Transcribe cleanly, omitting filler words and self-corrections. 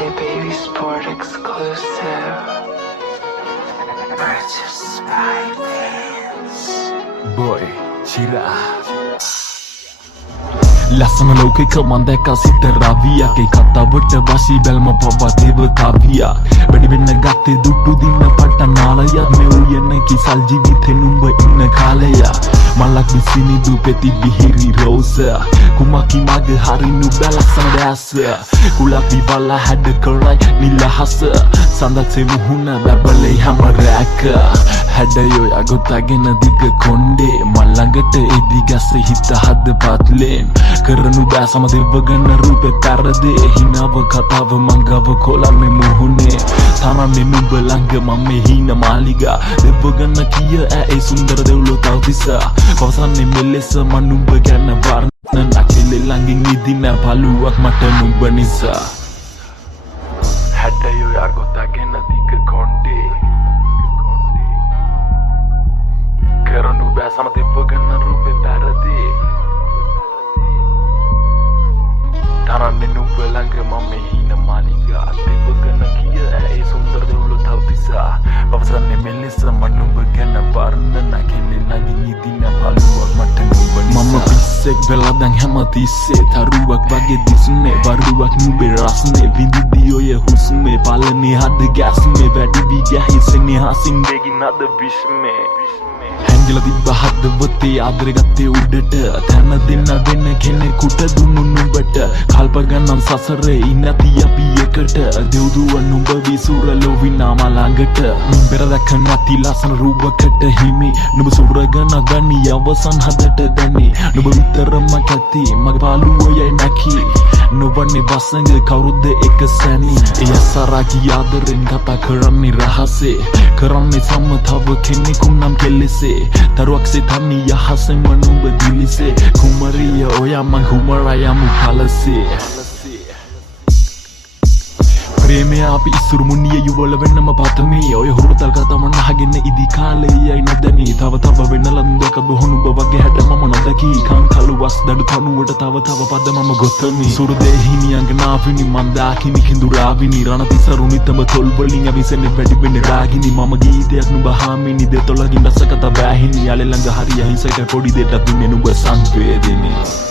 Baby Sport exclusive. Purchase by fans. Boy, Chira. Lasana loke kamanda ka sitaraviya ke khatabata wasi belma pava devataviya wedi wenna gatte duttu dinna pattanalaya me uyenna ki saljivithe numba inna kalaya malak bisini dupeti bihiri rosa kumaki mag harinu balaksana dasa kulak vivala had karai nilahasa sandatse muhuna babale hamaraka hadayo agotagena diga konde malangata edigase hita had patlen කරනු බෑ සමදෙව්වගන්න රූපේ පැරදේ හිනාව කතාව මංගව කොළමෙ මුහුණේ තරන්නේ නුඹ ළඟ මම හින මාලිගා දෙව්වගන්න කිය ඒ සුන්දර දෙව්ලෝ තවතිසා පවසන්නේ මෙලෙස මම නුඹ ගැන වර්ණන අකෙලෙ ළඟින් ඉදින පළුවක් මට නුඹ නිසා හැඩයෝ යගොතගෙන දිග කොණ්ඩේ කරනු බෑ සමදෙව්වගන්න රූපේ පැරදේ Taranne nubbe ළඟ මම හින මාලිගා දෙවගන කිය ඒ සුන්දර දෙව්ලෝ තවතිසා පවසන්නේ මෙලෙස මම නුඹ ගැන වර්ණන කෙලෙ ළඟින් ඉදින පළුවක් මට නුඹ නිසා මම පිස්සෙක් වෙලා දැන් හැමතිස්සේ තරුවක් වගේ දිසුනේ වරුවක් නුඹේ රස්නේ විඳිදි ඔය හුස්මේ පලනේ හද ගැස්මේ වැඩි වී ගැහිසෙනේ හසින් දෙගින් අද විශ්මේ හැංගිලා තිබ්බ හදවතේ ආදරේ ගත්තේ උඩට තැන දෙන්න කෙනෙකුට දුන්නු නුඹට කල්ප ගණන් සසරේ ඉන්නති අපි එකට දෙව්දුව නුඹ විසුර ලොවිනා මලඟට මින් පෙර දැක නැති ලස්සන රූපකට හිමි නුඹ සුරගන ගනි අවසන් හදට දැනි නුඹ විතරම කැති මගේ පාළුවයයි නැකි නොවන්නේ වසඟ කවුරුද එක සැනි එය සරාගී ආදරෙන් කතා කරන්නේ රහසේ කරන්නේ සම්මතව කෙනෙකු නම් කෙලෙසේ තරුවක්සේ තනි යහසෙන් නුඹ දිලිසේ කුමරිය ඔයා මං කුමරයමු පලසේ ප්‍රේමය අපි ඉස්සුරු මුනිය යුවල වෙන්නම පතමේ ඔය හුරුතල් කතා මන් අහගෙන ඉදි කාලේයයි නොදැනි තව වෙන ලන්දක බොහොනුඹ වගේ හැට මම නොදකි කන් කළුවස් දඩු තනුවට තව පද මම ගොතමි සුරුදේහිනි අංගනාවිනි මන්දාකිනි කිඳුරාවිනි රණතිසරුනිතම තොල් වලින් අවිසෙන්නේ වැඩි වෙන්නේ රාගිනි මම ගීතයක් නුඹ හාමිනි දෙතොලකින් රසකත වැහිනි යාලේ ළඟ හරිය හිසක පොඩි දෙයක් දුන්නේ නුඹ සංවේදිනේ